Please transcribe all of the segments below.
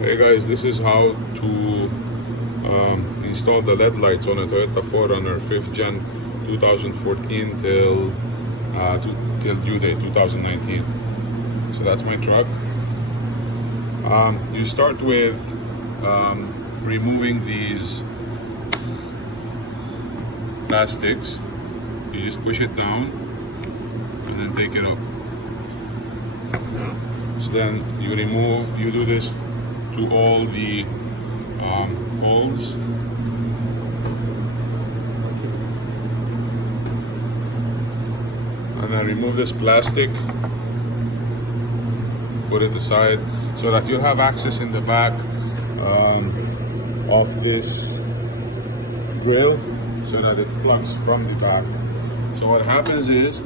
Hey guys, this is how to install the LED lights on a Toyota 4Runner 5th Gen 2014 till due date 2019. So that's my truck. You start with removing these plastics. You just push it down and then take it up. So then you do this to all the holes. And then remove this plastic, put it aside so that you'll have access in the back of this grill so that it plugs from the back. So what happens is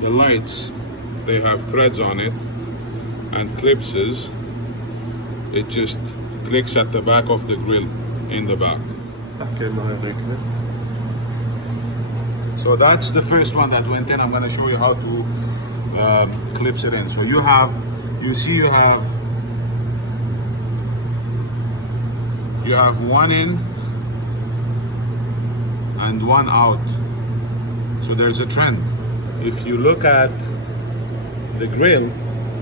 the lights, they have threads on it and clipses. It just clicks at the back of the grill in the back. So that's the first one that went in. I'm going to show you how to clips it in. So you have one in and one out. So there's a trend. If you look at the grill,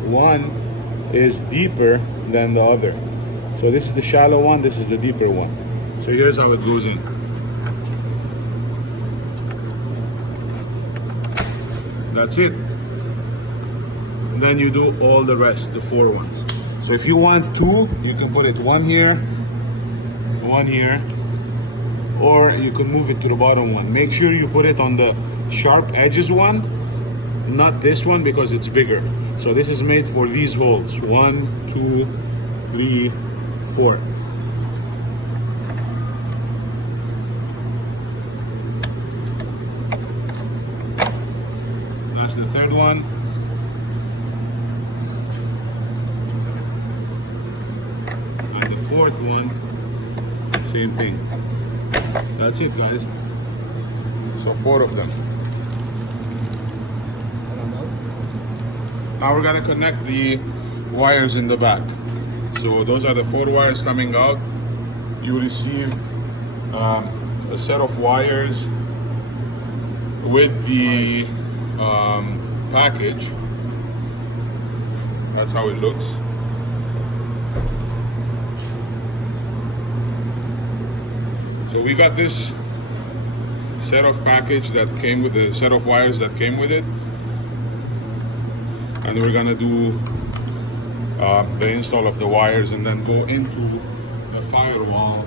one is deeper than the other. So this is the shallow one, this is the deeper one. So here's how it goes in. That's it. And then you do all the rest, the 4 ones. So if you want 2, you can put it one here, or you can move it to the bottom one. Make sure you put it on the sharp edges one, not this one because it's bigger. So this is made for these holes. 1, 2, 3, 4. That's the third one. And the fourth one, same thing. That's it, guys. So 4 of them. Now we're gonna connect the wires in the back. So those are the 4 wires coming out. You received a set of wires with the package. That's how it looks. So we got this set of package that came with the set of wires that came with it. And we're gonna do the install of the wires and then go into the firewall,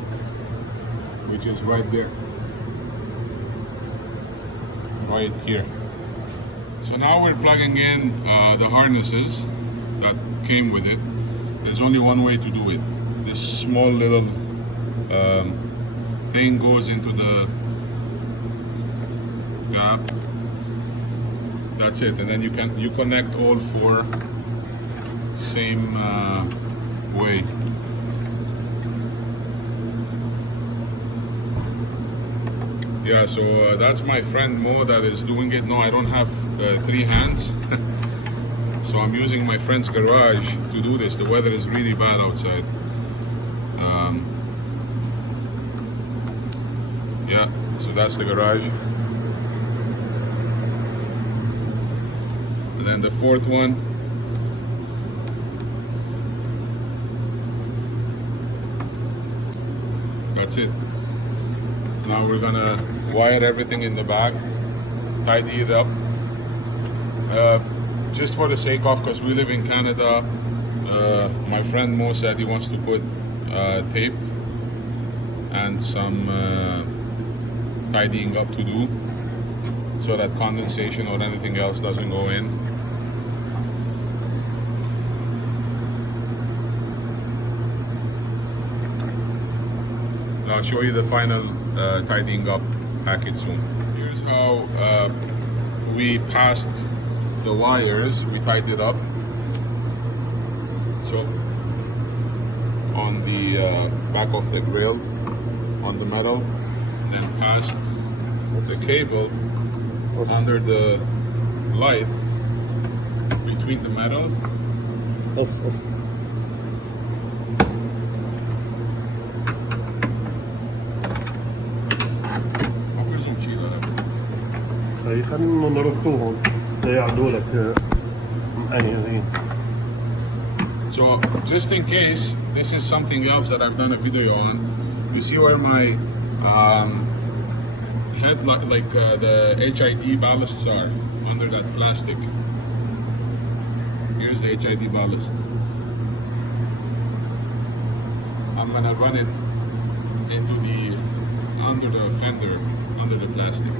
which is right there, right here. So now we're plugging in the harnesses that came with it. There's only one way to do it. This small little thing goes into the gap. That's it, and then you connect all 4 same way. Yeah, so that's my friend Mo that is doing it. No, I don't have 3 hands, so I'm using my friend's garage to do this. The weather is really bad outside. Yeah, so that's the garage. And then the 4th one. That's it. Now we're gonna wire everything in the back, tidy it up. Just for the sake of, because we live in Canada, my friend Mo said he wants to put tape and some tidying up to do so that condensation or anything else doesn't go in. I'll show you the final tidying up package soon. Here's how we passed the wires, we tied it up. So on the back of the grill, on the metal, and then passed the cable under the light between the metal خلينا نربطوهم ليعملوا لك مقيرين. So just in case, this is something else that I've done a video on. You see where my headlight, the HID ballasts are under that plastic. Here's the HID ballast. I'm gonna run it into under the fender, under the plastic.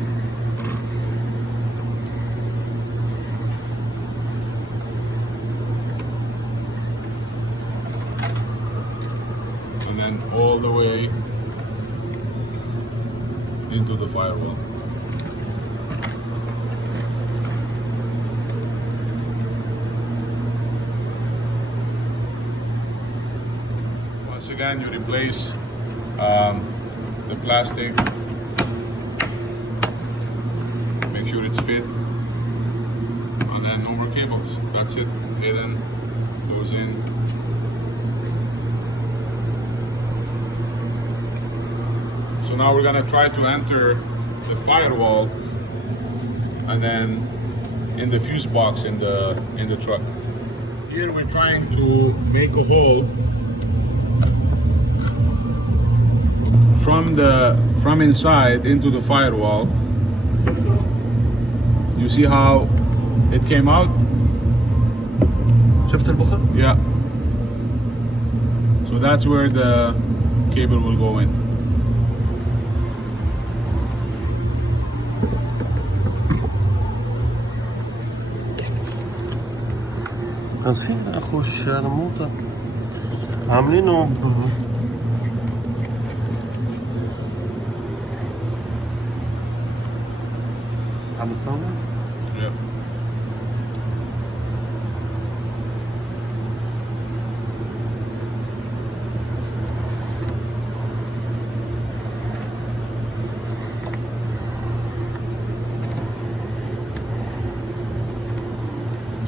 And then all the way into the firewall. Once again, you replace the plastic, make sure it's fit, and then no more cables. That's it. Hidden, goes in. So now we're gonna try to enter the firewall and then in the fuse box in the truck. Here we're trying to make a hole from inside into the firewall. You see how it came out? شفت البخر؟ Yeah. So that's where the cable will go in. بس فينا اخش ريموت عاملينه عم تصور؟ Yeah.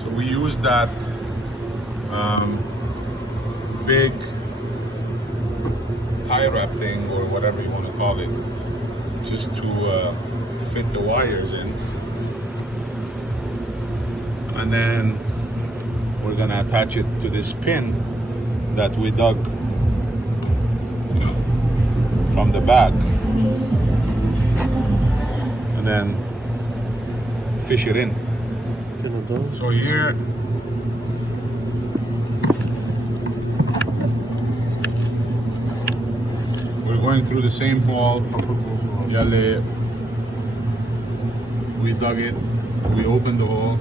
So we use that big tie wrap thing or whatever you want to call it, just to fit the wires in, and then we're gonna attach it to this pin that we dug from the back, and then fish it in. So here we're going through the same hole. We dug it, we opened the hole,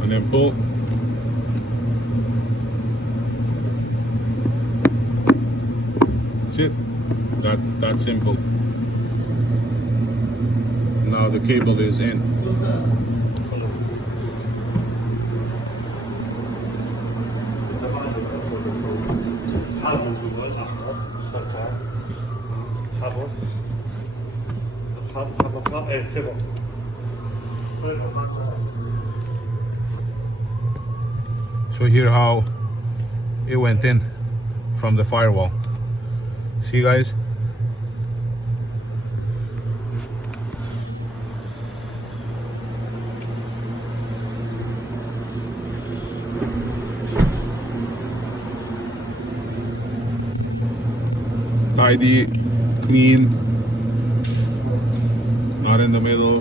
and then pull. That's it. That simple. Now the cable is in. So here how it went in from the firewall. See guys? Tidy, clean, not in the middle.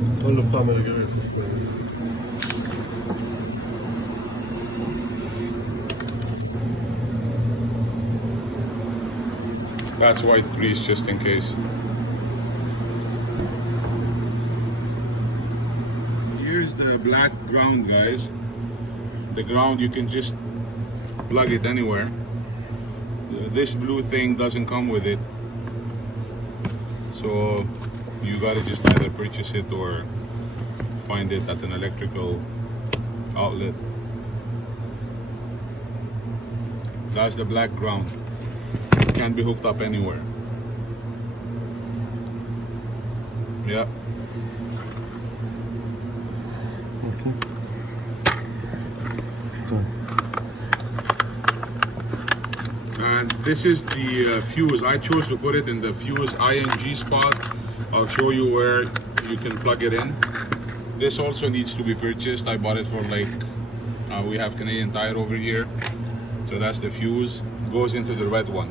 That's white grease just in case. Here's the black ground, guys. The ground, you can just plug it anywhere. This blue thing doesn't come with it, so you gotta just either purchase it or find it at an electrical outlet. That's the black ground. It can be hooked up anywhere. Yeah. And this is the fuse. I chose to put it in the fuse ING spot I'll show you where you can plug it in. This also needs to be purchased. I bought it for like, we have Canadian Tire over here. So that's the fuse, goes into the red one.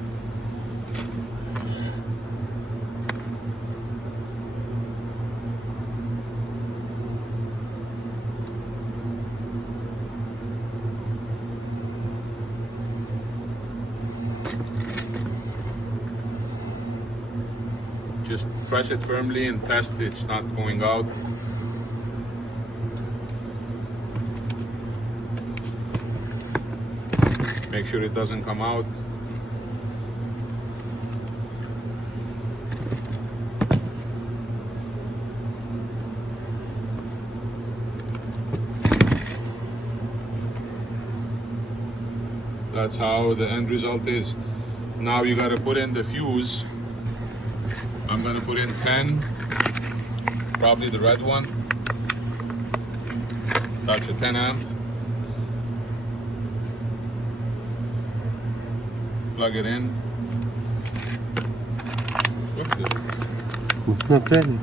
Just press it firmly and test it's not going out. Make sure it doesn't come out. That's how the end result is. Now you gotta put in the fuse. I'm gonna put in 10, probably the red one. That's a 10 amp. Plug it in. What's this? It's not ready.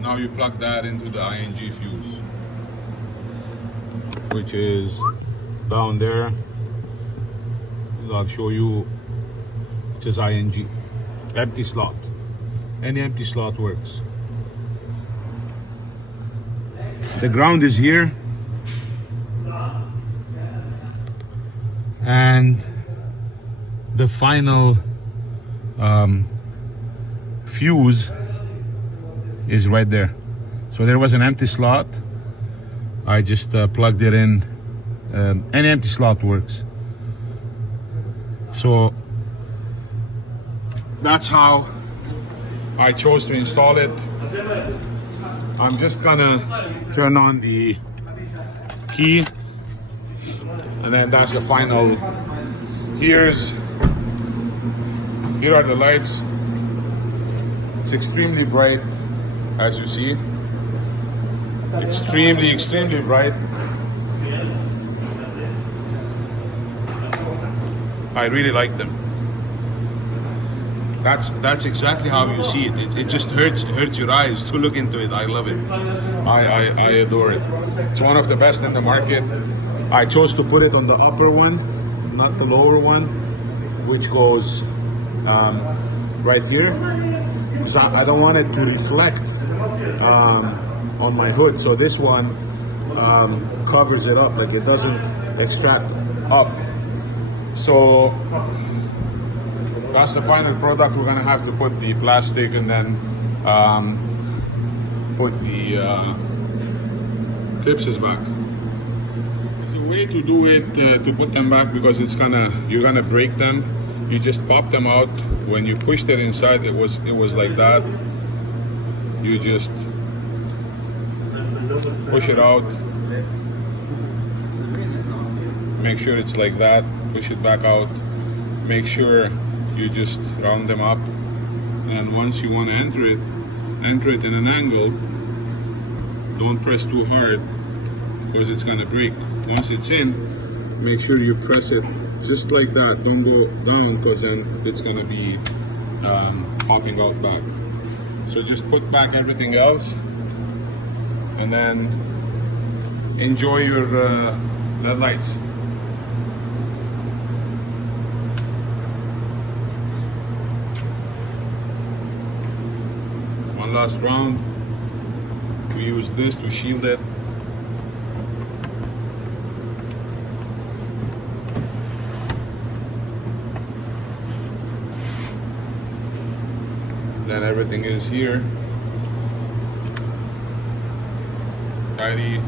Now you plug that into the ING fuse, which is down there. I'll show you. It says ING. Empty slot. Any empty slot works. The ground is here. And the final fuse is right there. So there was an empty slot. I just plugged it in. Any empty slot works. So that's how I chose to install it. I'm just gonna turn on the key, and then that's the final. Here are the lights. It's extremely bright, as you see. Extremely bright. I really like them. That's exactly how you see it. It just hurts your eyes to look into it. I love it. I adore it. It's one of the best in the market. I chose to put it on the upper one, not the lower one, which goes right here. Because I don't want it to reflect on my hood. So this one covers it up, like it doesn't extract up. So that's the final product. We're gonna have to put the plastic and then put the clips back. There's a way to do it to put them back, because you're gonna break them. You just pop them out. When you pushed it inside, it was like that. You just push it out. Make sure it's like that. Push it back out. Make sure you just round them up, and once you want to enter it in an angle. Don't press too hard, because it's gonna break. Once it's in, make sure you press it just like that. Don't go down, because then it's gonna be popping out back. So just put back everything else, and then enjoy your LED lights. One last round. We use this to shield it. Then everything is here. Tidy,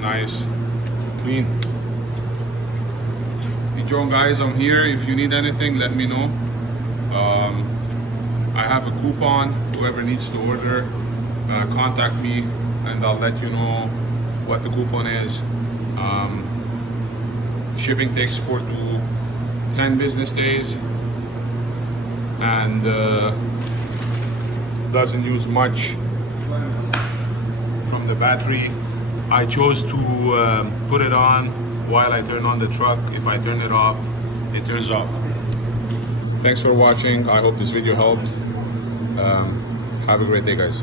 nice, clean. Hey Joe guys, I'm here. If you need anything, let me know. I have a coupon. Whoever needs to order, contact me and I'll let you know what the coupon is. Shipping takes 4 to 10 business days, and doesn't use much from the battery. I chose to put it on while I turn on the truck. If I turn it off, it turns off. Thanks for watching. I hope this video helped. Have a great day, guys.